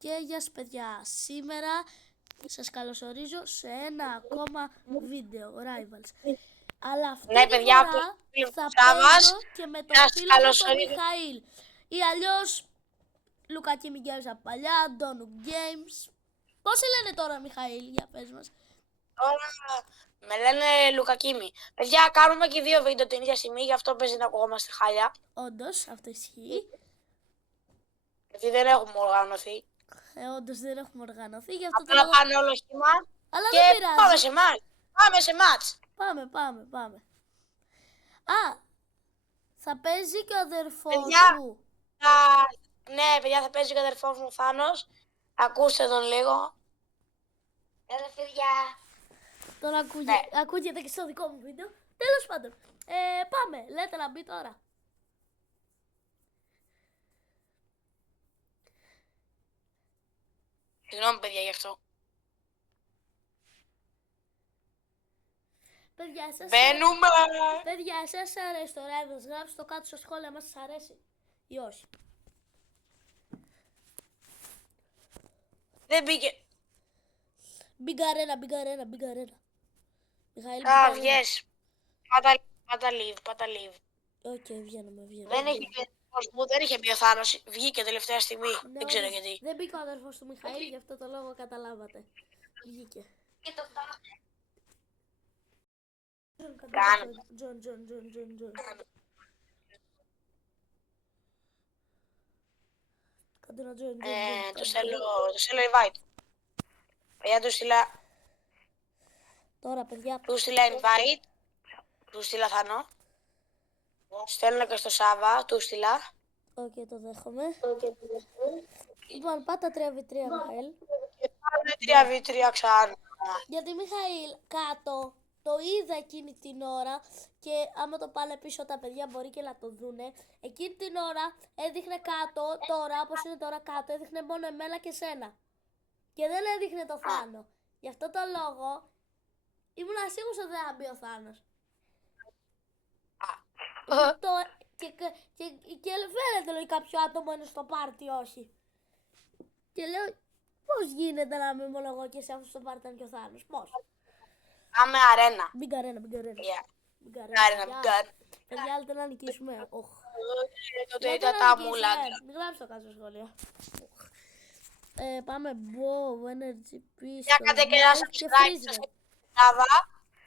Και γεια σας παιδιά, σήμερα σας καλωσορίζω σε ένα ακόμα βίντεο Rivals. Αλλά αυτή Ναι, τη παιδιά, φορά θα παίζω και με το φίλο μου τον Μιχαήλ. Ή αλλιώς Λουκακί Μιγγέλος από παλιά, Ντόνου Games. Πώς σε λένε τώρα Μιχαήλ, για πες μας. Τώρα με λένε Λουκακίμη. Παιδιά, κάνουμε και δύο βίντεο την ίδια στιγμή, γι' αυτό παίζει να ακουγόμαστε χάλια. Όντως, αυτό ισχύει. Γιατί δεν έχουμε οργανωθεί. Όντως δεν έχουμε οργανωθεί, γι' αυτό το Απλά λόγο... πάνε όλο σχήμα Αλλά και δεν πειράζει. πάμε σε μάτς. Πάμε σε μάτς. Πάμε. Α, θα παίζει και ο αδερφός Παιδιά, σου. ναι, παιδιά, θα παίζει και ο αδερφός μου Θάνος. Ακούστε τον λίγο. Έλα, παιδιά. Τώρα ακούγεται και στο δικό μου βίντεο. Τέλος πάντων, πάμε, λέτε να μπει τώρα. Συγγνώμη, παιδιά, γι' αυτό. Μπαίνουμε! Μπαίνουμε! Παιδιά, εσάς αρέσει το Rivals, γράψτε το κάτω στα σχόλια μας σας αρέσει ή όχι. Δεν μπήκε. Μπιγκαρένα. Μιχαήλ, Α, βγες. Πάτα leave. Οκ, βγαίνουμε. Δεν έχει πει δεν είχε πει ο Θάνος. Βγήκε τελευταία στιγμή. Ναι, Δεν ξέρω γιατί. δεν μπήκε ο αδερφός του Μιχαήλ, γι' αυτό το λόγο καταλάβατε. Βγήκε. Και το Τζον. Κάντε ένα Τζον. Του στέλνω invite. Παιδιά, του στείλα. Τώρα, παιδιά. Του στείλα invite. Του στείλα Θάνο. Στέλνω και στο Σάβα. Του στείλα. Οκ, το δέχομαι. Λοιπόν, πάτα 3v3, Μιχαήλ. Και πάνε 3v3 ξανά. Γιατί Μιχαήλ, κάτω το είδα εκείνη την ώρα και άμα το πάνε πίσω τα παιδιά μπορεί και να το δούνε. Εκείνη την ώρα έδειχνε κάτω, τώρα όπως είναι τώρα κάτω, έδειχνε μόνο εμένα και σένα. Και δεν έδειχνε το Θάνο. Γι' αυτό το λόγο ήμουν σίγουρος ότι δεν θα μπει ο Θάνος. Και φαίνεται λέει κάποιο άτομο είναι στο πάρτι, όχι. Και λέω, πώς γίνεται να είμαι μόνο εγώ και εσύ αφού στο πάρτι ήταν και ο Θάνος, πώς. Πάμε αρένα. Μπιγκαρένα. Μπιγκαρένα. Παιδιά, άλλετε να νικήσουμε. Τότε ήταν τα μουλάκια. Μην γράψει το κάτω σχόλια. Πάμε Bow, Energy Pistol. Για κάντε και ένα subscribe στο Σάβα.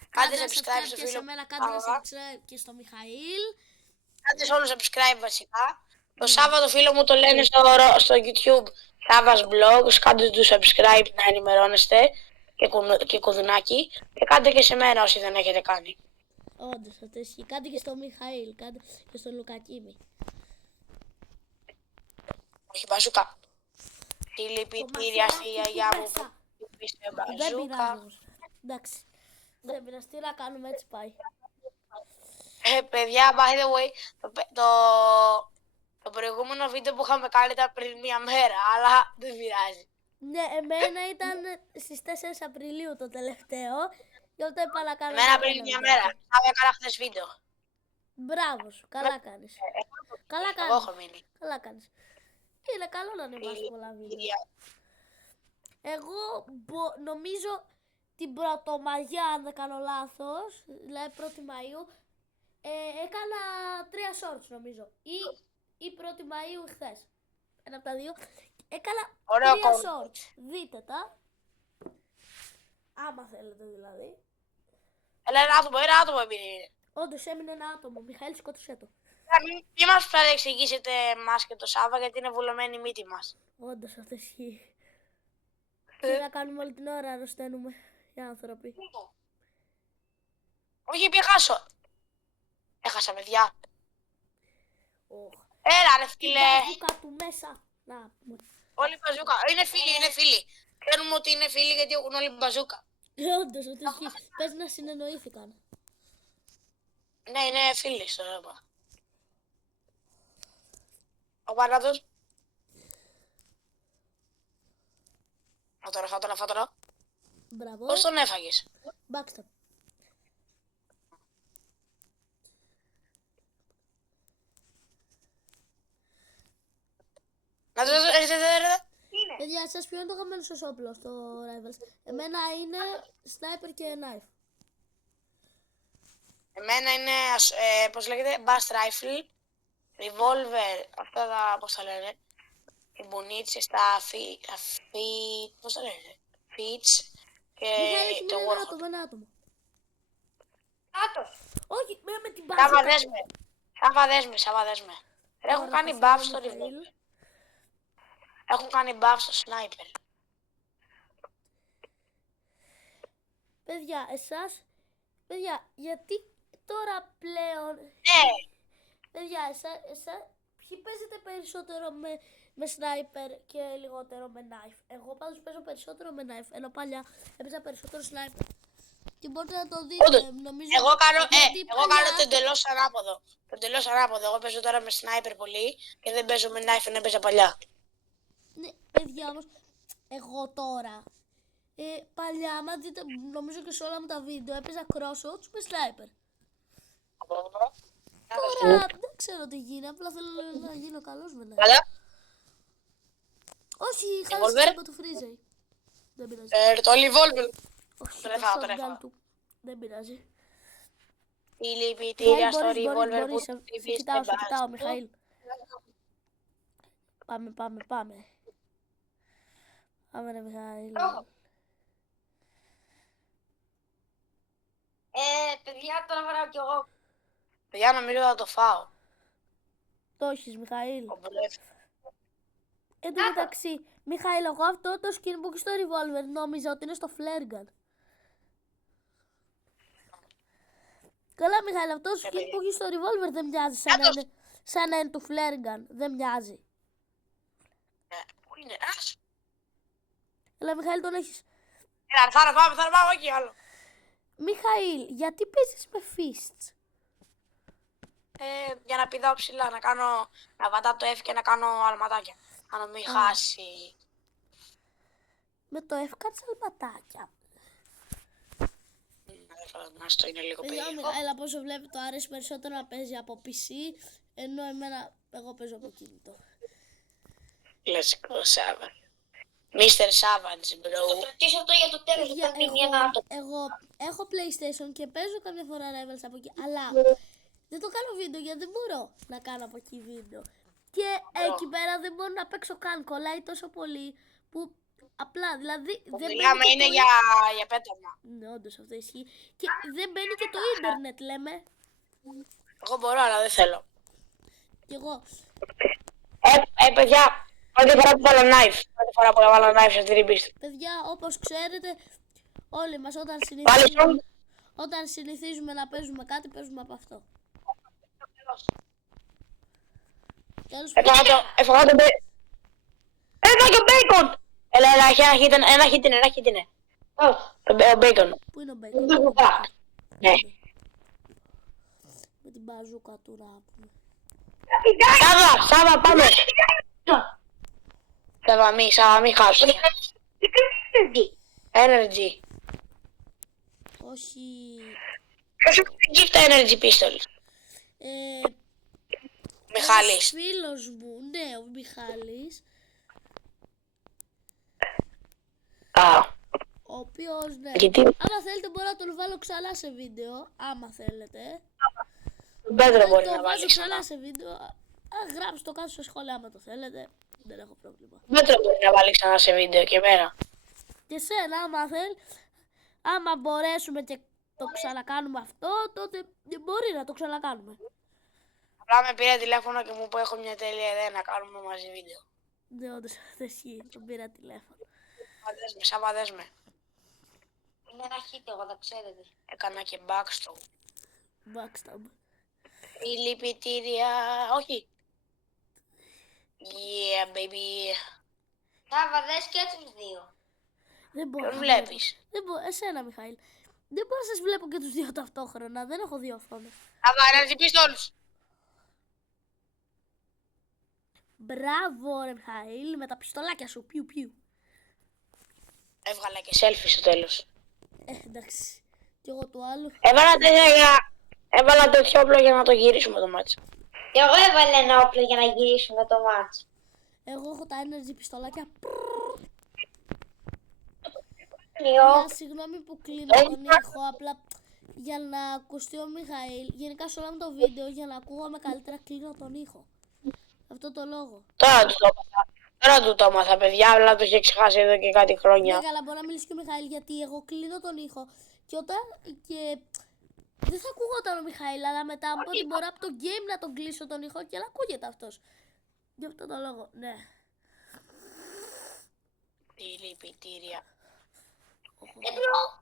Κάντε subscribe στο φίλο. φίλο. Κάντε ένα subscribe και στο Μιχαήλ. Κάντε σε όλους subscribe βασικά. Το Σάββατο φίλο μου το λένε στο YouTube Σάββας Vlogs. Κάντε του subscribe να ενημερώνεστε και κουδουνάκι. Και κάντε και σε μένα όσοι δεν έχετε κάνει. Όντως, αυτό ισχύει. Κάντε και στο Μιχαήλ, κάντε και στο Λουκακίμη. Όχι μπαζούκα. Συλληπιτήρια στη γιαγιά μου που πήσε μπαζούκα. Εντάξει. Δεν πειράζει, τι να κάνουμε, έτσι πάει. Παιδιά, by the way, το προηγούμενο βίντεο που είχαμε κάνει ήταν πριν μία μέρα, αλλά δεν πειράζει. Ναι, εμένα ήταν στις 4 Απριλίου το τελευταίο. Και όταν είπα να κάνω. Εμένα πριν μία μέρα. Θα έκανα χθες βίντεο. Μπράβο σου, καλά κάνεις. Εγώ έχω μείνει. Καλά κάνεις. Είναι καλό να ανεβάσεις πολλά βίντεο. Εγώ νομίζω την Πρωτομαγιά, αν δεν κάνω λάθος, δηλαδή 1η Μαΐου, έκανα 3 shorts νομίζω. Ή 1η Μαΐου χθες. Ένα από τα δύο. Έκανα 3 shorts. Δείτε τα. Άμα θέλετε δηλαδή. Έλα ένα άτομο έμεινε. Όντως έμεινε ένα άτομο. Μιχαήλ, σκότωσέ το. Μην μας παρεξηγήσετε εμάς και το Σάββα γιατί είναι βουλωμένη η μύτη μας. Όντως αυτό ισχύει. Τι να κάνουμε όλη την ώρα, αρρωσταίνουμε οι άνθρωποι. Όχι, χάσω. Έχασα, παιδιά. Έλα ρε φίλε. Η μπαζούκα του μέσα. Να πούμε. Όλοι μπαζούκα. Είναι φίλοι. Ξέρουμε ότι είναι φίλοι γιατί έχουν όλοι μπαζούκα. Όντως αυτό ισχύει. Πες να συνεννοήθηκαν. Ναι, είναι φίλοι στο ρέμα. Ο Πανάτος. Φάτορα. Μπράβο. Πώς τον έφαγες? Backstab. Να το έρθετε. Παιδιά, εσάς ποιο είναι το χαμένο σας όπλο στο Rivals? Εμένα είναι sniper και knife. Εμένα είναι, πώς λέγεται, burst rifle, revolver, αυτά τα, πώς τα λένε, οι μπουνίτσες, πώς τα λένε, fits και Μιχάλη, έχει το μείνει ένα warhol. άτομο, ένα άτομο. Κάτω. Όχι, με την Σάβα μπάζα. δέσμε. Έχουν κάνει buff στο revolver. Έχουν κάνει buff στο sniper. Παιδιά, παιδιά, γιατί τώρα πλέον, Ναι, παιδιά, ποιοι παίζετε περισσότερο με sniper και λιγότερο με knife? Εγώ πάντως παίζω περισσότερο με knife, ενώ παλιά έπαιζα περισσότερο sniper. Και μπορείτε να το δείτε, όντως. νομίζω. Εγώ κάνω παλιά- το εντελώς ανάποδο. Το εντελώς ανάποδο. Εγώ παίζω τώρα με sniper πολύ και δεν παίζω με knife, ενώ έπαιζα παλιά. Ναι, παιδιά όμως, εγώ τώρα, παλιά, άμα δείτε, νομίζω και σε όλα μου τα βίντεο, έπαιζα crossroads με sniper. Τώρα δεν ξέρω τι γίνει, απλά θέλω να γίνω καλός με knife. Καλά. Όχι, Revolver. χάλασε το τσάμπα του Freezer. Δεν πειράζει. Το revolver. Όχι, Τώρα το φάω, τώρα shotgun φάω. του. Δεν πειράζει. Συλληπιτήρια στο Μπορείς, revolver που μπορείς. χτυπήστε Κοιτάω, μπας. Μιχαήλ. Πάμε. Πάμε ρε Μιχαήλ. Παιδιά, τώρα βαράω κι εγώ. Παιδιά, νομίζω θα το φάω. Το έχεις, Μιχαήλ. Ο μπλεφ. Εν τω μεταξύ, Μιχαήλ, εγώ αυτό το skin που έχει στο revolver νόμιζα ότι είναι στο flare gun. Καλά, Μιχαήλ, αυτό το skin που έχει στο revolver δεν μοιάζει σαν να είναι του flare gun. Δεν μοιάζει. Πού είναι, ας. Καλά, Μιχαήλ, τον έχεις. Έλα, θα να πάμε, όχι άλλο. Μιχαήλ, γιατί παίζεις με fists? Για να πηδάω ψηλά, να βατάω το F και να κάνω αλματάκια. Να μην χάσει. Με το F κάνεις αλματάκια. Μας το είναι λίγο Παιδιά, ο περίεργο. Μιχαήλ, από όσο βλέπει, το αρέσει περισσότερο να παίζει από PC, ενώ εγώ παίζω από κινητό. Κλασικό Σάβα. Mr. Savage, bro. Κρατήσω αυτό για το τέλος, Παιδιά, θα μείνει ένα άτομο. εγώ έχω PlayStation και παίζω καμιά φορά Rivals από εκεί, αλλά δεν το κάνω βίντεο γιατί δεν μπορώ να κάνω από εκεί βίντεο. Και εκεί πέρα δεν μπορώ να παίξω καν, κολλάει τόσο πολύ που απλά, δηλαδή δεν Μιλάμε μπαίνει είναι και για πέταμα. Ναι, όντως αυτό ισχύει. Και δεν μπαίνει και το ίντερνετ, λέμε. Εγώ μπορώ, αλλά δεν θέλω. Κι εγώ. Παιδιά, πρώτη φορά που βάλω knife. Πρώτη φορά που βάλω knife σε τρίμπιστ. Παιδιά, όπως ξέρετε, όλοι μας Πάλι όταν συνηθίζουμε να παίζουμε κάτι, παίζουμε από αυτό. Τέλος πάντων, Έφαγα το bacon! Έλα, ένα hit είναι. Ο bacon. πού είναι ο Μπέικον? Ναι. Με την μπαζούκα του ράπουμε. Σάβα, πάμε. Σάβα, μη χάσω. Energy. Όχι. Ποιος σου give τα energy pistol? Μιχάλης. Φίλος μου, ναι, ο Μιχάλης, ο οποίος, ναι. Γιατί Άμα θέλετε μπορώ να τον βάλω ξανά σε βίντεο, άμα θέλετε. τον Πέτρο μπορεί Το να βάζω βάλει ξανά ξανά. σε βίντεο. Γράψτε το κάτω στο σχόλιο άμα το θέλετε. Δεν έχω πρόβλημα. Τον Πέτρο μπορεί να βάλει ξανά σε βίντεο και εμένα. Και σένα άμα άμα μπορέσουμε και το ξανακάνουμε αυτό, τότε μπορεί να το ξανακάνουμε. Απλά με πήρε τηλέφωνο και μου είπε έχω μια τέλεια ιδέα να κάνουμε μαζί βίντεο. Ναι, όντως δεν ισχύει. Τον πήρα τηλέφωνο. Σάβα δέσμε. Είναι ένα hit, εγώ τα ξέρετε. Έκανα και backstone. Backstab. Συλληπιτήρια. Όχι. Yeah, baby. Σάβα, δες και τους δύο. Δεν μπορώ. Ποιον βλέπεις? Δεν μπορώ. Εσένα, Μιχαήλ. Δεν μπορώ να σας βλέπω και τους δύο ταυτόχρονα. Δεν έχω δύο οθόνες. Σάβα, energy pistols. Μπράβο, ρε Μιχαήλ, με τα πιστολάκια σου. Πιου, πιου. Έβγαλα και selfie στο τέλος. Εντάξει. Κι εγώ του άλλου. Έβαλα τέτοιο όπλο για να το γυρίσουμε το μάτι. Και εγώ έβαλα ένα όπλο για να γυρίσουμε το μάτς. Εγώ έχω τα energy πιστολάκια. Για συγγνώμη που κλείνω τον ήχο, απλά για να ακουστεί ο Μιχαήλ. Γενικά σε όλα μου το βίντεο, για να ακούγομαι καλύτερα, κλείνω τον ήχο. Αυτό το λόγο. Τώρα του το έμαθα, παιδιά, αλλά το είχε ξεχάσει εδώ και κάτι Ναι, χρόνια. καλά, μπορεί να μιλήσει και ο Μιχαήλ, γιατί εγώ κλείνω τον ήχο. Και όταν. Και δεν θα ακούγονταν ο Μιχαήλ, αλλά μετά από την μπορώ από το game να τον κλείσω τον ήχο και να ακούγεται αυτός. Γι' αυτό το λόγο, ναι. Τι λυπητήρια. Εδώ.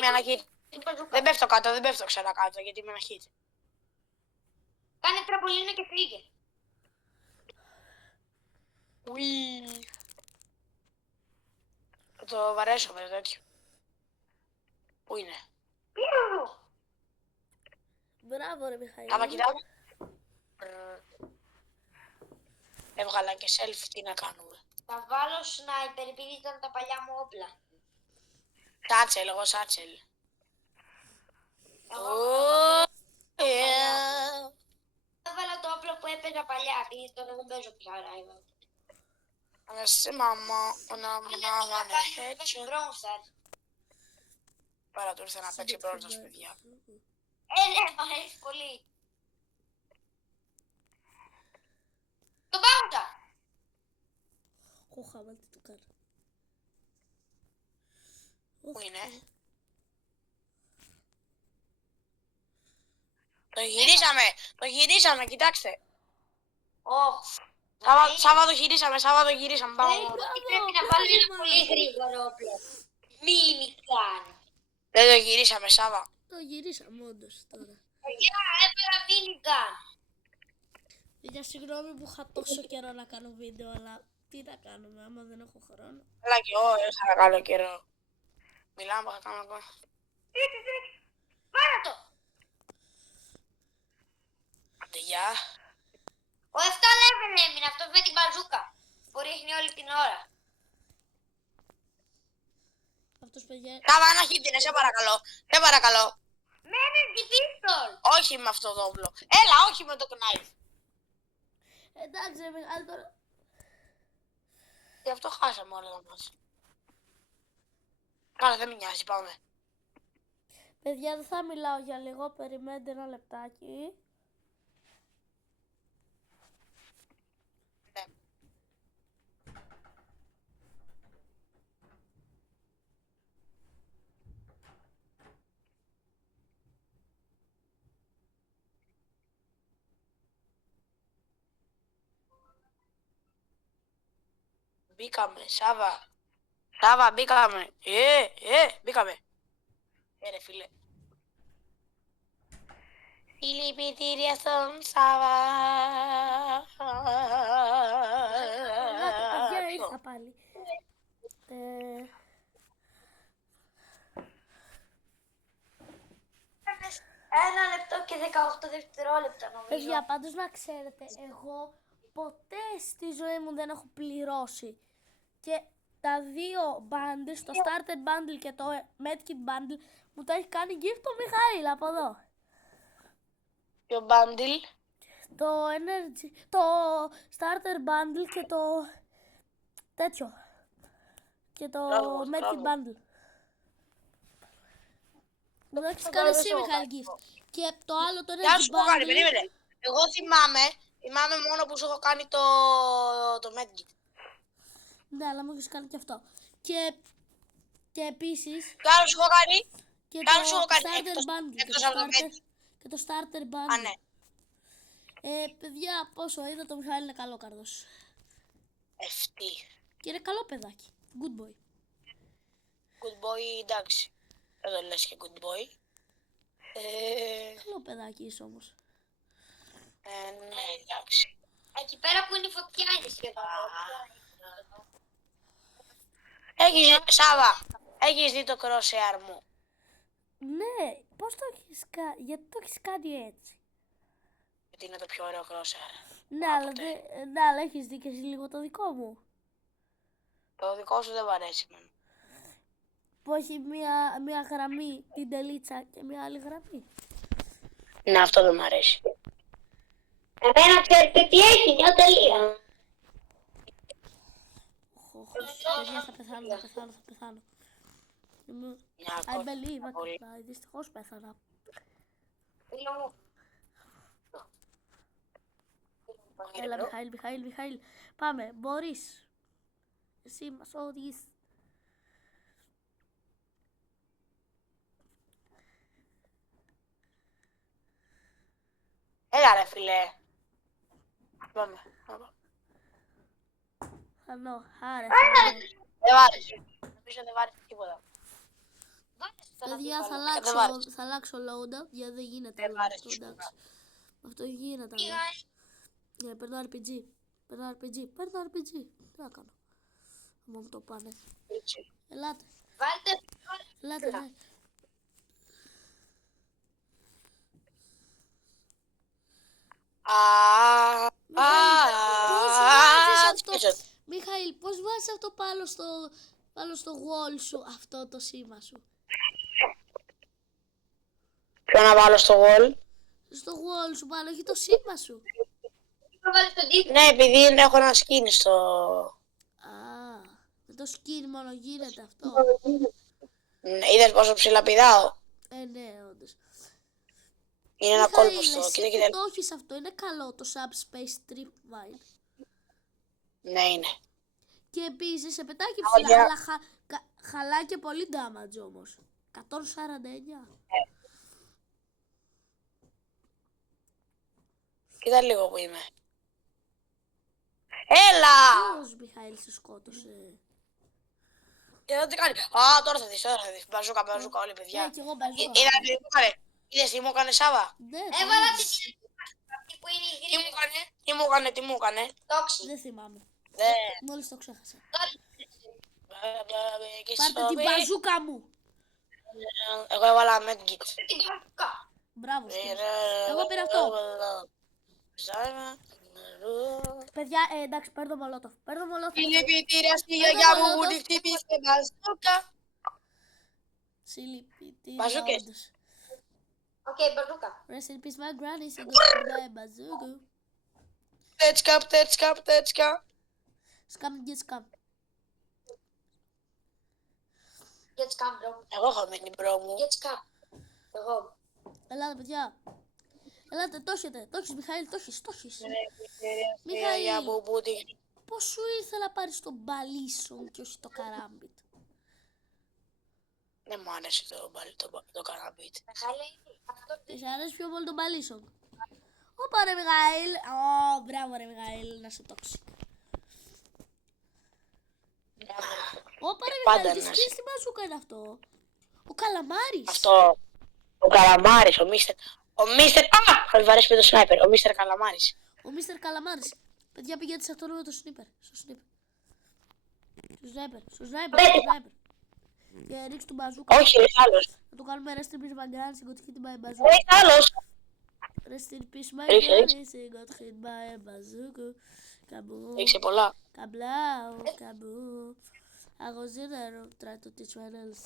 Με αναχύτητα. Δεν πέφτω κάτω, δεν πέφτω ξανά κάτω, γιατί με αναχύτητα. Κάνε τραμπολίνο και φύγε. Ουί. Θα το βαρέσω με τέτοιο. Πού είναι? Πήρω. Μπράβο, ρε Μιχαήλ. Άμα κοιτάω. Έβγαλα και selfie, τι να κάνουμε. Θα βάλω σνάιπερ επειδή ήταν τα παλιά μου όπλα. Σάτσελ, εγώ σάτσελ. Έβαλα το όπλο που έπαιζα παλιά, επειδή τώρα δεν παίζω πια rival. Αναστή μαμά, να παίξει Bronze. Πάρα του ήρθε να παίξει πρώτος, παιδιά. Ναι, μ' αρέσει πολύ. Το πάουτα! Ω, χάμα, τι του κάνω. Πού είναι? Το γυρίσαμε, κοιτάξτε. Ωχ. Σάββατο γυρίσαμε, πάμε. Πρέπει να βάλω ένα πολύ γρήγορο όπλο. Μίμικαν. Δεν το γυρίσαμε, Σάββα. Το γυρίσαμε όντως τώρα. Για έβαλα μίμικαν. Για συγγνώμη που είχα τόσο καιρό να κάνω βίντεο, αλλά τι να κάνουμε άμα δεν έχω χρόνο. Αλλά και εγώ είχα να κάνω καιρό. Μιλάμε, θα κάνω ακόμα. Πάρε το. Άντε, γεια. Ο 7 level έμεινε αυτός με την μπαζούκα. Που ρίχνει όλη την ώρα. Αυτός, παιδιά, Σάββα, αναχύτηνε, σε παρακαλώ. Με energy pistol. Όχι με αυτό το όπλο. Έλα, όχι με το knife. εντάξει ρε Μιχαήλ, τώρα. Γι' αυτό χάσαμε όλα μας. Καλά, δεν με νοιάζει, πάμε. Παιδιά, δεν θα μιλάω για λίγο, περιμένετε ένα λεπτάκι. Ναι. Μπήκαμε, Σάββα. Σάββα, μπήκαμε. Μπήκαμε. Ρε φίλε. Συλληπιτήρια στον Σάββα. Παιδιά, ήρθα πάλι. Ένα λεπτό και 18 δευτερόλεπτα νομίζω. Παιδιά, πάντως να ξέρετε, εγώ ποτέ στη ζωή μου δεν έχω πληρώσει. Και τα δύο bundles, το starter bundle και το medkit bundle, μου τα έχει κάνει gift το Μιχαήλ από εδώ. Ποιο bundle? Το energy, το starter bundle και το τέτοιο. Και το Μπράβο, medkit μπράβο. bundle. Μου το έχεις κάνει εσύ Μιχαήλ gift. Και το άλλο το Τι άλλο energy σου έχω κάνει, bundle. περίμενε. Εγώ θυμάμαι μόνο που σου έχω κάνει το medkit. Ναι, αλλά μου έχεις κάνει και αυτό. Και επίσης Τι άλλο σου έχω κάνει? και Τι άλλο σου το έχω κάνει starter εκτός bundle. από το medkit? Και το starter bundle. Α, ναι. Παιδιά, πόσο είδα το Μιχαήλ είναι καλό καρδός. Ευτή. Και είναι καλό παιδάκι. Good boy. Good boy, εντάξει. Δεν το λες και good boy. Καλό παιδάκι είσαι όμως. Ναι, εντάξει. Εκεί πέρα που είναι η φωτιά είναι σχεδόν. Σάβα, έχεις δει το crosshair μου? Ναι, πώς το έχεις κάνει, γιατί το έχεις κάνει έτσι. Γιατί είναι το πιο ωραίο crosshair. Ναι, αλλά, ναι, αλλά έχεις δει και εσύ λίγο το δικό μου. Το δικό σου δεν μ' αρέσει. Που έχει μία γραμμή, την τελίτσα και μία άλλη γραμμή. Ναι, αυτό δεν μ' αρέσει. Εμένα ξέρετε τι έχει, μια τελεία. Παιδιά, θα πεθάνω. Μια I believe, πολύ. δυστυχώς πέθανα. Φίλο μου. Έλα, Μιχαήλ. Πάμε, μπορείς. Εσύ μας οδηγείς. Έλα ρε φίλε. Πάμε. Χανώ, άρε. Δεν β' άρεσε. Νομίζω δεν β' άρεσε τίποτα. Παιδιά, δεν μ' άρεσε. θα αλλάξω loadout, γιατί δεν γίνεται Δεν μ' άλλο άρεσε αυτό, σου. εντάξει. Αυτό γίνεται άλλο. Παίρνω RPG. Τι να κάνω. Άμα μου το πάνε. Έτσι. Ελάτε, Βάλτε. ναι. Πώς βάζεις αυτό. Μιχαήλ, πώς βάζεις αυτό πάνω στο wall σου, αυτό το σήμα σου. Ποιο να βάλω στο wall. Στο wall σου πάνω, έχει το σήμα σου. Θα βάλεις τον τύπο. Ναι, επειδή έχω ένα skin στο... Α, με το skin μόνο γίνεται αυτό. Είδες πόσο ψηλά πηδάω. Ναι, όντως. Είναι ένα κόλπο Μιχαήλ, στο... εσύ που το έχεις αυτό, είναι καλό το Subspace Tripwire. Ναι, είναι. Και επίσης σε πετάει και Αγόρια. ψηλά, αλλά χαλάει και πολύ damage όμως. 149. Κοίτα λίγο που είμαι. Έλα! Πώς, Μιχαήλ, σε σκότωσε. Εδώ τι κάνει. Τώρα θα δεις. Μπαζούκα, όλοι παιδιά. Και εγώ μπαζούκα. Είδα τι μου έκανε. Είδες τι μου έκανε, Σάβα. Ναι, Έβαλα το τη είδα. αυτή που είναι η Τι μου έκανε. Τόξη. Δεν θυμάμαι. Δεν. Μόλις το ξέχασα. Και Πάρτε στο την μπαζούκα μου. Εγώ έβαλα medkit. Την μπαζούκα. Μπράβο, σκύλος. Εγώ πήρα αυτό. Παιδιά, εντάξει, παίρνω μολότοφ. Συλληπιτήρια στη γιαγιά μου που τη χτύπησε μπαζούκα. Συλληπιτήρια, Μπαζούκες. όντως. Οκ, μπαζούκα. Rest in peace, my granny, she got my bazooka. Τέτσκα. Scam, get scam. Get scam, bro. Εγώ έχω μείνει μπρο μου. Get scam. Εγώ. Ελάτε, παιδιά. Ελάτε, το έχετε. Το έχεις, Μιχαήλ, το έχεις. Στη γιαγιά μου που τη... Πώς σου ήρθε να πάρεις τον μπαλίσον και όχι το καράμπιτ. Δεν μου άρεσε το καραμπίτ. Μιχάλη, αυτό Της αρέσει πιο πολύ τον μπαλίσον. Ωπα ρε Μιχαήλ. Μπράβο ρε Μιχαήλ, να σε τόξει. Ωπα ρε Πάντα Μιχαήλ, να τι μπαζούκα είναι αυτό. Ο καλαμάρης. Αυτό. Ο Καλαμάρης, ο Μίστερ. Θα μου αρέσει με το σνάιπερ. Ο Μίστερ Καλαμάρης. Ο Μίστερ Καλαμάρης. Παιδιά, πηγαίνετε σε αυτόν με το σνίπερ. Στο σνάιπερ. Και ρίξτε τον μπαζούκα. Όχι, είναι άλλος. Να το κάνουμε rest in peace my granny, she got hit by a bazooka. Είναι άλλος. Rest in peace my Ρίξε. granny, she got hit by a bazooka. Καμπού. Ρίξε πολλά. Καμπλάου, καμπού. I was in a room trying to teach my else.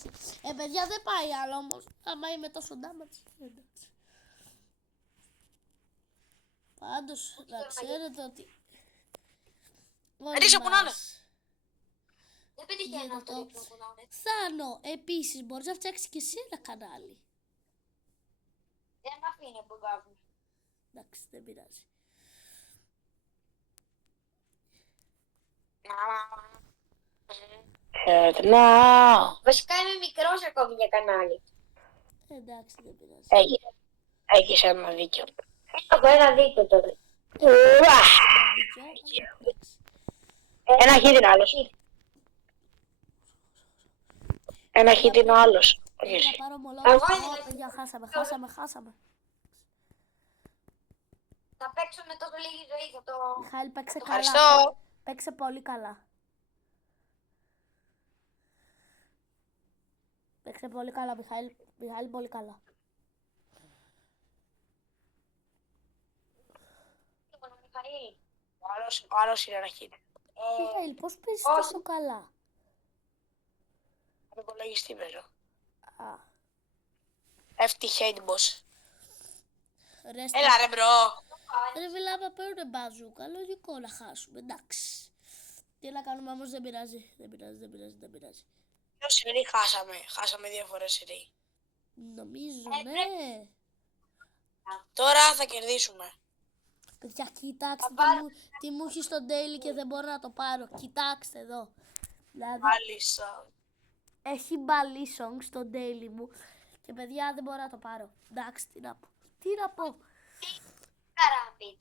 Παιδιά, δεν πάει άλλο όμως. Άμα είμαι τόσο damage. Εντάξει. Πάντως, να ξέρετε ότι... Ρίξε που να είναι. δεν πετύχει Γίνεται ένα αυτό. τρίπλο που να είναι. Θάνο, επίσης, μπορείς να φτιάξεις και εσύ ένα κανάλι. Δεν μ' αφήνει που βάζουν. Εντάξει, δεν πειράζει. Βασικά είμαι μικρός ακόμη για κανάλι. Εντάξει, δεν πειράζει. Έχεις ένα δίκιο. Έχω ένα δίκιο τώρα. Ουα! Δίκιο, εντάξει. Ένα hit είναι άλλος. Ένα hit είναι ο άλλος. Όχι Θα εσύ. πάρω μολό. Εγώ είμαι- Παιδιά, χάσαμε. Θα παίξω με τόσο λίγη ζωή. Θα το... Μιχαήλ, παίξε καλά. Ευχαριστώ. Παίξε πολύ καλά. Παίξε πολύ καλά, Μιχαήλ. Μιχαήλ, πολύ καλά. Ο άλλος είναι ένα hit. Μιχαήλ, πώς παίζεις όχι. τόσο καλά. Με υπολογιστή παίζω. Α, FT hate boss. ρε, Έλα ρε μπρο. ρε Βιλάμα, παίρνουν μπαζούκα. Λογικό να χάσουμε, εντάξει. Τι να κάνουμε όμως, δεν πειράζει. Δεν πειράζει. Ποιο σειρή χάσαμε. Χάσαμε 2 φορές σειρή. Νομίζω, ναι. Τώρα θα κερδίσουμε. Παιδιά, κοιτάξτε τι μου έχει στο daily και δεν μπορώ να το πάρω. Κοιτάξτε εδώ. Δηλαδή, Μάλιστα. έχει μπαλί song στο daily μου και παιδιά δεν μπορώ να το πάρω. Εντάξει, τι να πω. Τι να πω. Καράμπιτ.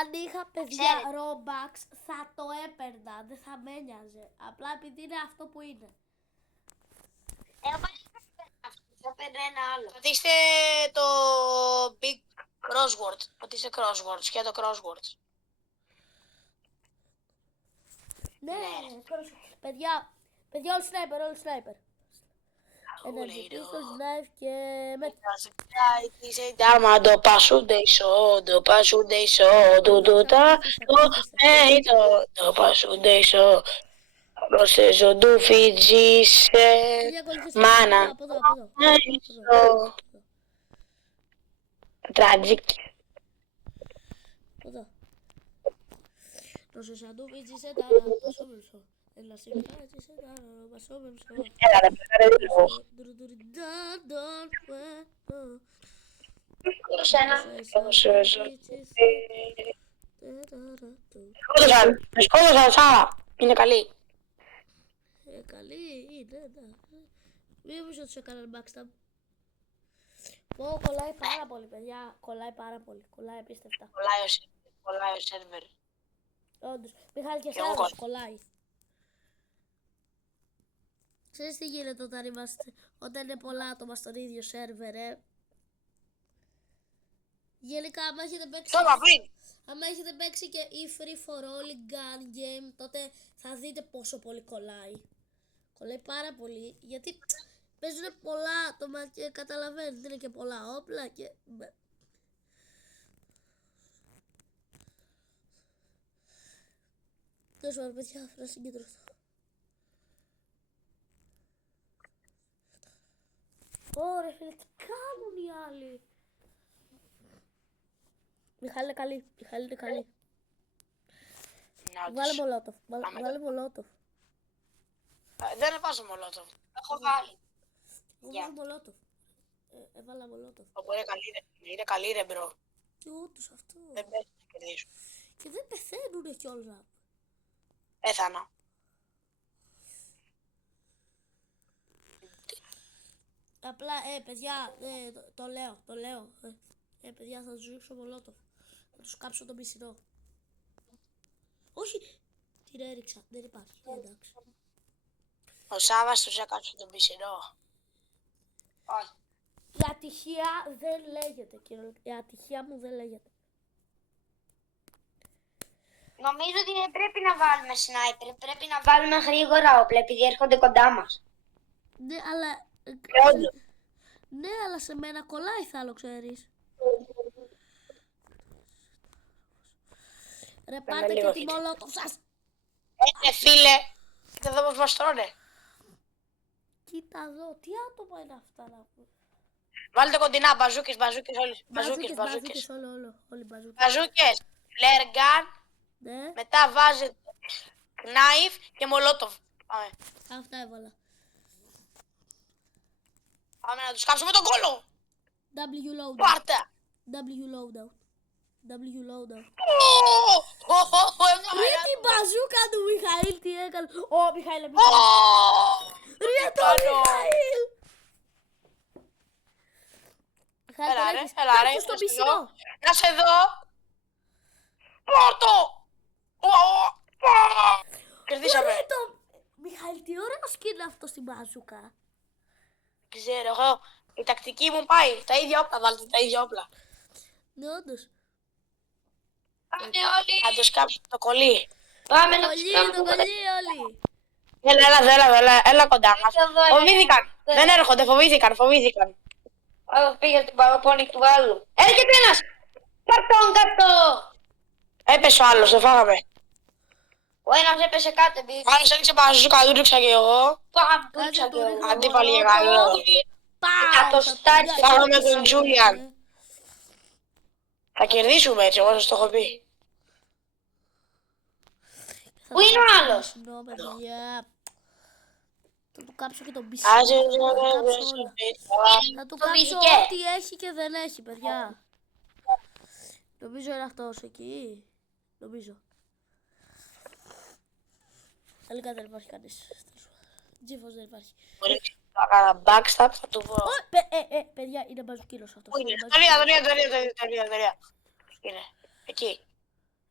Αν είχα παιδιά Robux θα το έπαιρνα, δεν θα με ένοιαζε. Απλά επειδή είναι αυτό που είναι. Θα παίρνω ένα άλλο. Πατήστε το Big Crossword. Πατήστε Crosswords και το Crosswords. Ναι, παιδιά, όλοι sniper. Energy pistol, knife και με... Dama do passude do passude do passude Processo do fingisse mana Από εδώ. tragic. Εδώ. Processo do fingisse τάρα, πασό μισό. Έλα συμπράτησε τάρα, πασό μισό. Έλα ρε πέρα λίγο. Με σκότωσαν Σάρα. Είναι καλή. Καλή είναι, ναι. Μην νομίζω ότι σου έκαναν backstab. Πω, κολλάει πάρα πολύ, παιδιά. Κολλάει πάρα πολύ. Κολλάει απίστευτα. Κολλάει ο σερβερ. Όντως. Μιχάλη και εγώ εσένα κολλάει. Ξέρεις τι γίνεται όταν είναι πολλά άτομα στον ίδιο σερβερ, Γενικά, άμα έχετε παίξει και η free for all gun game, τότε θα δείτε πόσο πολύ κολλάει. Κολλάει πάρα πολύ, γιατί παίζουν πολλά άτομα και καταλαβαίνετε, είναι και πολλά όπλα και... Τόσο ωραία, παιδιά, να συγκεντρωθώ. Ωραία, φίλε, τι κάνουν οι άλλοι. Μιχάλη είναι καλή. Βάλε μολότοφ. Βάλε μολότοφ. Δεν βάζω μολότοφ. Έχω βάλει. Εγώ βάζω μολότοφ. Έβαλα μολότοφ. Είναι καλή ρε μπρο. Και όντως αυτό. Δεν πέφτει να κερδίσουν. Και δεν πεθαίνουνε κιόλας. Πέθανα. Απλά, παιδιά, το λέω. Παιδιά, θα τους ρίξω μολότοφ. Θα τους κάψω το πισινό. Όχι! Την έριξα, δεν υπάρχει, εντάξει. Ο Σάββας τους έκαψε τον πισινό. Όχι. Η ατυχία δεν λέγεται, η ατυχία μου δεν λέγεται. Νομίζω ότι δεν πρέπει να βάλουμε σνάιπερ. Πρέπει να βάλουμε γρήγορα όπλα επειδή έρχονται κοντά μας. Ναι, αλλά... Ναι, αλλά σε μένα κολλάει θα άλλο, ξέρεις. Ρε, πάρτε και τη μολότοφ σας. Φίλε. Κοίτα εδώ πως μας τρώνε. Κοίτα εδώ, τι άτομα είναι αυτά να πούμε. Βάλτε κοντινά, μπαζούκες όλοι. Μπαζούκες, όλοι μπαζούκες. Μπαζούκες, flare gun, Ναι, μετά βάζετε knife και μολότοφ. Πάμε. αυτά έβαλα. Πάμε να τους κάψουμε τον κόλλο. W loadout. Πάρτα. W loadout. W loadout. Ρε Ρε την μπαζούκα του Μιχαήλ τι έκανε. Ω Μιχαήλ. Ρε το Μιχαήλ. Έλα ρε, στο πισινό. να σε δω. Πόρτο. Κερδίσαμε. Ρε το Μιχαήλ τι ωραίο σκηνή αυτό στην μπαζούκα. Ξέρω εγώ, η τακτική μου πάει. Τα ίδια όπλα βάλτε, τα ίδια όπλα. Ναι, όντως. Πάμε όλοι. Θα τους κάψουμε το κολλή. Πάμε να τους Το κάνουμε. κολλή όλοι. Έλα κοντά μας. Φοβήθηκαν. Δεν έρχονται, φοβήθηκαν. Πήγα στην παραπώνη του άλλου. Έρχεται ένας. Καρτόν κάτω. Έπεσε ο άλλος, το φάγαμε. Ο ένας έπεσε κάτω επειδή... Ο άλλος έριξε μπαζούκα, του ρίξα και εγώ. Πάμε, του ρίξα και εγώ. Αντίπαλοι μεγάλο. Εκατοστάρι. Φάγαμε τον Τζούλιαν. Θα κερδίσουμε έτσι, εγώ σας το έχω πει. Θα Πού του είναι ο κάψω το άλλος? μισινό, παιδιά. Θα του κάψω και τον Άσε, πισινό. Θα του κάψω όλα. Θα του Το κάψω φυσικέ. ό,τι έχει και δεν έχει, παιδιά. Νομίζω είναι αυτός εκεί. Νομίζω. Τελικά δεν υπάρχει κανείς. Τζίφος δεν υπάρχει. Μπορεί να κάνω backstab, θα του πω. Παιδιά, είναι μπαζουκίνος αυτός. Πού είναι? Είναι Δωρία, μπαζουκίνος. δωρία. Είναι. Εκεί.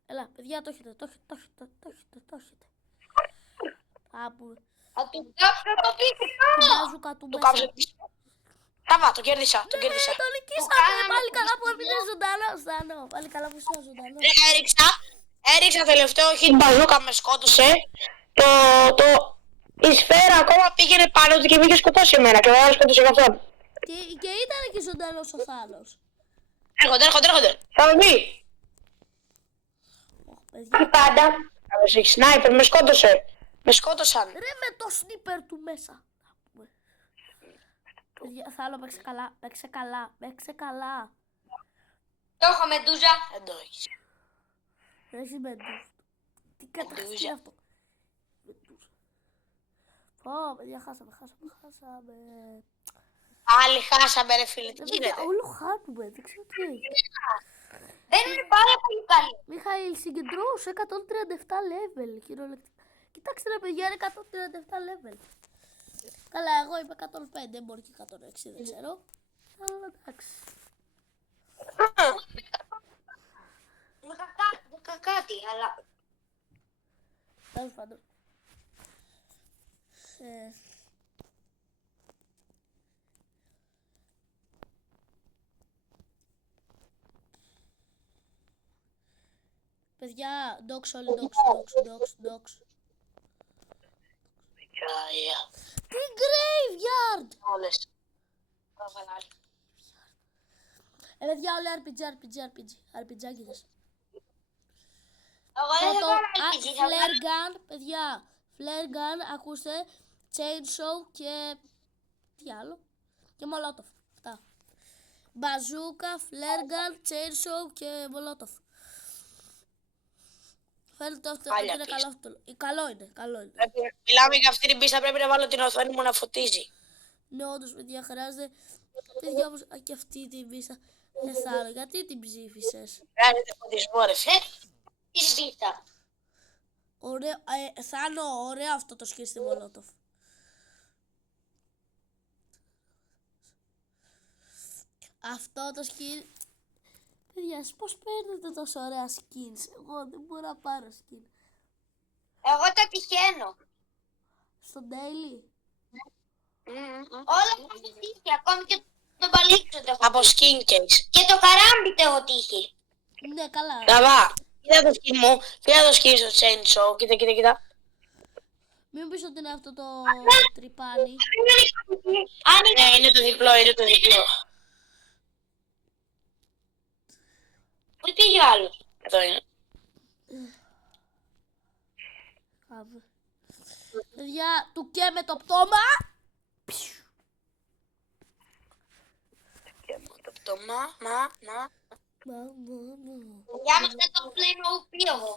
Έλα, παιδιά, το έχετε. Το έχετε. Κάπου. Θα του κάψω το Την πίσω. μπαζούκα του Του μέσα. κάψω πίσω. Σάβα, το κέρδισα. Το Ναι, κέρδισα. το Του νικήσαμε. κάναμε Πάλι το καλά που πίσω. έμεινε ζωντανό. Πάλι καλά που ήσουν ζωντανό. Έριξα τελευταίο hit μπαζούκα, με σκότωσε. Η σφαίρα ακόμα πήγαινε πάνω του και με είχε σκοτώσει εμένα και δεν σκότωσε και αυτόν. Και ήταν και ζωντανός ο Θάνος. Έρχονται. Θα με μπει. Παιδιά, Πάντα. Καλώς έχει σνάιπερ, με σκότωσε. Με σκότωσαν. ρε με το σνίπερ του μέσα. Παιδιά, Θάνο, παίξε καλά. Το έχω Μεντούζα. Δεν το έχεις. Έχεις μεντούς. Τι καταξύ Μεντούζα. είναι αυτό. Μεντούζα. Πω, παιδιά, χάσαμε. Πάλι χάσαμε ρε φίλε, τι Παιδιά, γίνεται. όλο χάνουμε, δεν ξέρω τι έγινε. Δεν είναι πάρα πολύ καλή. Μιχαήλ, συγκεντρώσου 137 level, κυριολεκτικά. Κοιτάξτε ρε παιδιά, είναι 137 level. Καλά, εγώ είμαι 105, μπορεί και 106, δεν ξέρω. Αλλά εντάξει. Είχα κάτι, αλλά... Τέλος πάντων. Παιδιά, dox όλοι, dox. Τι graveyard! Όλες. Παιδιά, όλοι RPG-άκηδες. Εγώ δεν θα κάνω RPG, θα Flare βγάλω... gun, παιδιά. Flare gun, ακούστε. Chainsaw και... Τι άλλο? Και Molotov. Αυτά. Μπαζούκα, flare gun, chainsaw και Molotov. Φαίνεται αυτό ότι Πάλια είναι πίστα. καλό αυτό. Καλό είναι. Μιλάμε για αυτή την πίστα, πρέπει να βάλω την οθόνη μου να φωτίζει. Ναι, όντως, παιδιά, χρειάζεται. Παιδιά, όμως και αυτή την πίστα. Δεν θα άλλο. Γιατί την ψήφισες? Χρειάζεται φωτισμό ρε φίλε. Τι σπίτα. Ωραίο, Θάνο, ωραίο αυτό το σκι στη Molotov. Αυτό το skin. Παιδιά, πώς παίρνετε τόσο ωραία skins? Εγώ δεν μπορώ να πάρω skin. Εγώ τα τυχαίνω. Στο daily. Όλα τα έχω τύχει, ακόμη και τον παλίξο το έχω Από τύχει. skin case. Και το καράμπι το έχω τύχει. Ναι, καλά. Δαβά, κοίτα το skin μου, κοίτα το skin στο chainsaw, κοίτα. Μην πεις ότι είναι αυτό το τρυπάνι. Αν είναι... Ναι, είναι το διπλό. Πού πήγε ο άλλος. Εδώ είναι. Κάπου. Παιδιά, του καίμε το πτώμα. Και από το πτώμα, μα. Για να δεν το πλένω ουπί εγώ.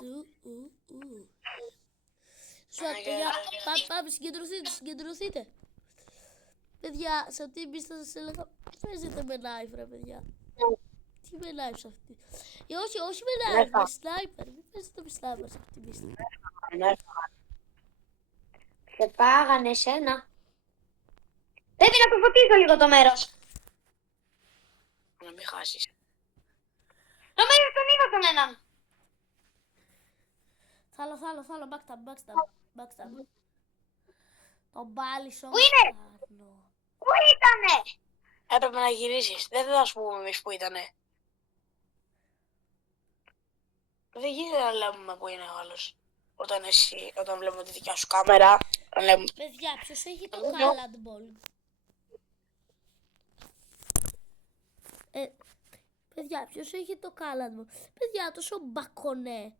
Παιδιά, πάμε, συγκεντρωθείτε. Παιδιά, σε αυτή την πίστα σας έλεγα, παίζετε με knife ρε παιδιά. Τι με knife σε αυτή? Όχι με knife, με sniper. Μην παίζετε με sniper σε αυτή την πίστα. Σε πάγανε εσένα. Πρέπει να το φωτίσω λίγο το μέρος. Να μην χάσεις. Νομίζω τον είδα τον έναν. Θάλο, backstab. Τον πάλισο. Πού είναι? Πού ήτανε? Έπρεπε να γυρίσεις. Δεν θα σου πούμε εμείς που ήτανε. Δεν γίνεται να λέμε που είναι ο άλλος. Όταν βλέπουμε τη δικιά σου κάμερα, όταν λέμε... Παιδιά, ποιος έχει το Calad Ball? Παιδιά, ποιος έχει το Calad Ball? Παιδιά, τόσο μπακονέ.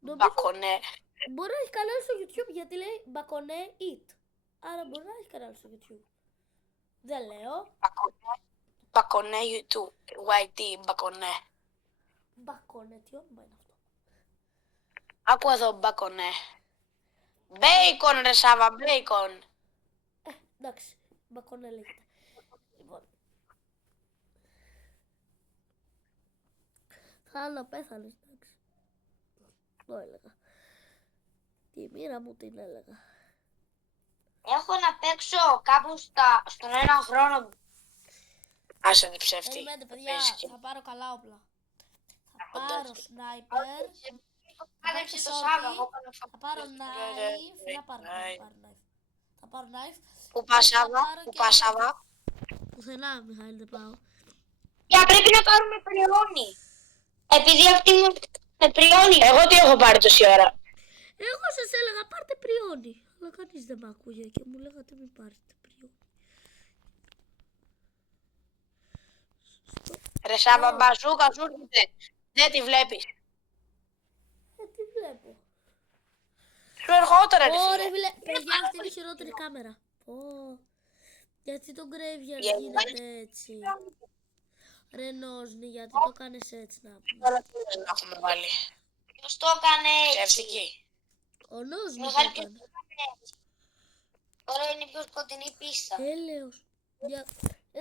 Μπακονέ. Μπορεί να έχει κανάλι στο YouTube γιατί λέει μπακονέ eat. Άρα μπορεί να έχει κανάλι στο YouTube. Δεν λέω. Μπακονέ YouTube. YT, μπακονέ. Μπακονέ, τι όνομα είναι αυτό? Άκου εδώ, μπακονέ. Μπέικον, ρε Σάβα, μπέικον. Εντάξει, μπακονέ λέγεται. Λοιπόν. Θα πέθανες, εντάξει. Το έλεγα. Τη μοίρα μου την έλεγα. Έχω να παίξω κάπου στον ένα χρόνο. Άσε την ψεύτη. Περιμένετε, παιδιά, θα πάρω καλά όπλα. Θα Οντά. πάρω σνάιπερ. Άδεψε το Σώτη, Σάβα. εγώ κάνω Θα πάρω knife. Να πάρω knife. Θα πάρω knife. Πού πας, Θα Σάβα, πάρω πού και πας, ένα- Σάβα. Πουθενά, Μιχαήλ, δεν πάω. Για πρέπει να πάρουμε πριόνι. Επειδή αυτή μου με πριόνι. Εγώ τι έχω πάρει τόση ώρα. Εγώ σας έλεγα πάρτε πριόνι. Αλλά κανείς δεν μ' άκουγε και μου λέγατε μην πάρετε πριόνι. Ρε Σάβα, μπαζούκα σου έρχεται. Δεν τη βλέπεις. Τι βλέπω. Σου ερχόταν, ρε Ωραία, φίλε. φίλε. Παιδιά, αυτή είναι η χειρότερη κάμερα. Πω. Γιατί το Graveyard Γιατί? γίνεται έτσι. Ρε Νόσνη, γιατί το κάνεις έτσι να πούμε. Τώρα τι λες να έχουμε βάλει. Ποιος το έκανε έτσι. Ψεύτικη. Ο Νόσνη το Μεγάλη ποιος έκανε. το έκανε έτσι. Τώρα είναι πιο σκοτεινή πίστα. Έλεος.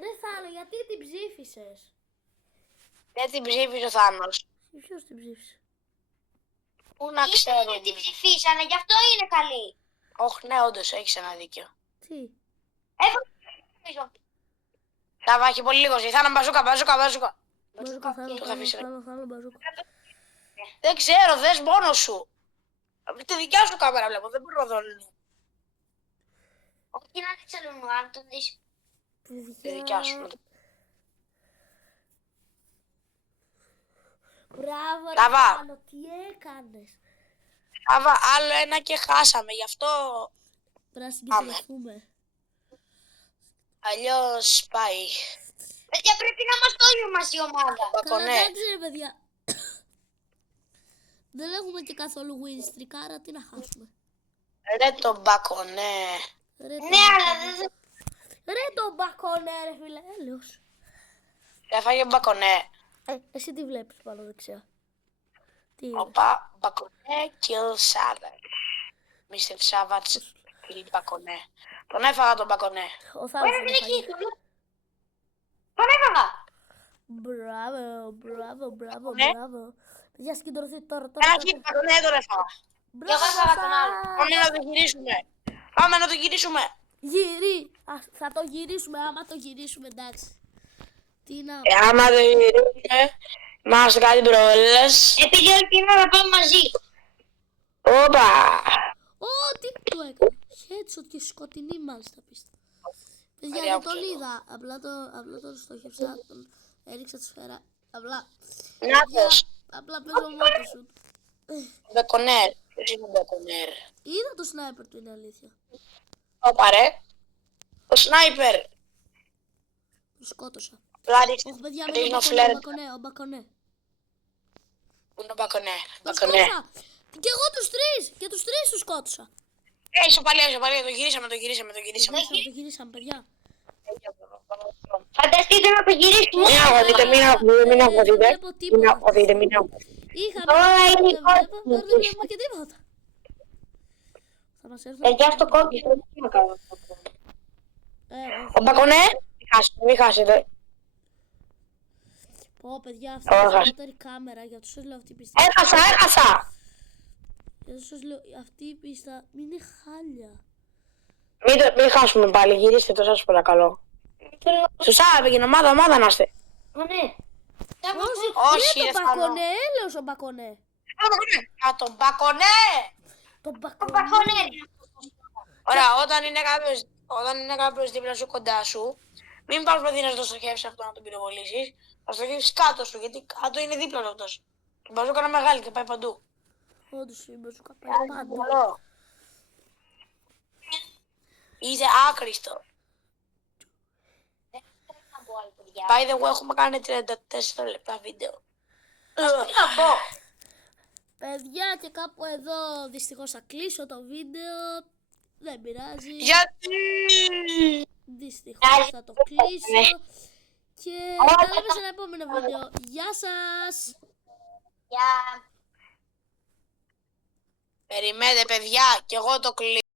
Ρε Θάνο, γιατί την ψήφισες. Δεν την ψήφισε ο Θάνος. Ποιος την ψήφισε. Πού να ξέρω. Είναι την ψηφίσανε, γι' αυτό είναι καλή. Όχι, ναι, όντως έχεις ένα δίκιο. Τι. Πίσω. Σάβα, έχει πολύ λίγο. Θάνο, μπαζούκα. Μπαζούκα, Θάνο, Το είχα αφήσει, ρε. Θάνο, μπαζούκα. Δεν ξέρω, δες μόνος σου. Τη δικιά σου κάμερα βλέπω, δεν μπορώ να δω. Όχι να ξέρουν αν τον δεις. Τη δικιά σου. Μπράβο, ρε Σάβα. Θάνο, τι έκανες. Σάβα, άλλο ένα και χάσαμε, γι' αυτό Πρέπει να συγκεντρωθούμε. αλλιώς πάει. Παιδιά πρέπει να είμαστε όλοι μαζί η ομάδα. Καλά, Μπακονέ. εντάξει ρε παιδιά. Δεν έχουμε και καθόλου win streak, άρα τι να χάσουμε. Ρε το μπακονέ. Ρε το Ναι, αλλά μπακονέ. δεν Ρε το μπακονέ ρε φίλε, έλεος. Έφαγε μπακονέ. Εσύ τι βλέπεις πάνω δεξιά. Τι είναι. Οπα, μπακονέ, kill savage. Mr. Savage, kill μπακονέ. Τον έφαγα τον μπακονέ. Ο Θάνος είναι τον εκεί. έφαγε. Τον έφαγα. Μπράβο, μπράβο, μπράβο, Ναι. μπράβο. Παιδιά συγκεντρωθεί τώρα. Ένα kill μπακονέ τον έφαγα. Μπράβο έφαγα τον άλλο. σας. Πάμε να το γυρίσουμε. Πάμε να το γυρίσουμε. Θα το γυρίσουμε, άμα το γυρίσουμε, εντάξει. Τι να... Άμα το γυρίσουμε, είμαστε κάτι πρόλες. Επειδή όλη την ώρα πάμε μαζί. Όπα. Ω, τι το έκανε. Headshot και σκοτεινή μάλιστα πίστα. Παιδιά, Ωραία, δεν τον ξέρω. είδα. Απλά τον στοχεύσα, τον έριξα τη σφαίρα. Απλά, Νάτος. απλά παίζω μόνο σου. Μπακονέρ. Ποιος είναι ο μπακονέρ. Είδα το σνάιπερ του, είναι αλήθεια. Όπα ρε. Ο σνάιπερ. Τον σκότωσα. Πλάρις. Όχι, παιδιά, Είναι μην ο ο φλερ. μπακονέ, ο μπακονέ. Πού είναι ο μπακονέρ. Τον Μπακονέρ. σκότωσα. Και εγώ τους τρεις. Και τους τρεις τους σκότωσα. Ισοπαλία. Το γυρίσαμε. Το γυρίσαμε, παιδιά. Φανταστείτε να το γυρίσουμε. Μην αγχωθείτε, μην αγχωθείτε. Δεν βλέπω τίποτα. Μην αγχωθείτε. Είχαμε, Τώρα δεν είναι η βλέπω, κόρη. δεν βλέπουμε και τίποτα. Θα μας έρθουν. Παιδιά στο κόκκινο. Τι να κάνω. Όχι. Ο μπακονέρ. Μην χάσετε. Πω, παιδιά, αυτή είναι η Έχασα. χειρότερη κάμερα. Για τους λέω αυτή η πίστα. Έχασα. Για τους λέω αυτή η πίστα είναι χάλια. Μην χάσουμε πάλι. Γυρίστε το σας παρακαλώ. Σωστά, πήγαινε ομάδα να είστε. Ναι. Όχι, Είναι ρε το Θάνο. μπακονέ, έλεος ο μπακονέ. Α, τον μπακονέ. Το Το μπακονέ. παχονέρι. Ωραία, όταν είναι κάποιος δίπλα σου κοντά σου, μην προσπαθεί να το στοχεύσεις αυτό να τον πυροβολήσεις. Θα στοχεύσεις κάτω σου, γιατί κάτω είναι δίπλα σου αυτός. Και μπαζούκα είναι μεγάλη και πάει παντού. Όντως η μπαζούκα πάει πάντα. Καλό. Είσαι άκριστο. By the way, έχουμε κάνει 34 λεπτά βίντεο. Παιδιά, και κάπου εδώ δυστυχώς θα κλείσω το βίντεο. Δεν πειράζει. Γιατί? Δυστυχώς θα το κλείσω. Και τα λέμε σε ένα επόμενο βίντεο. Γεια σας! Γεια. Περιμένετε παιδιά, και εγώ το κλείνω.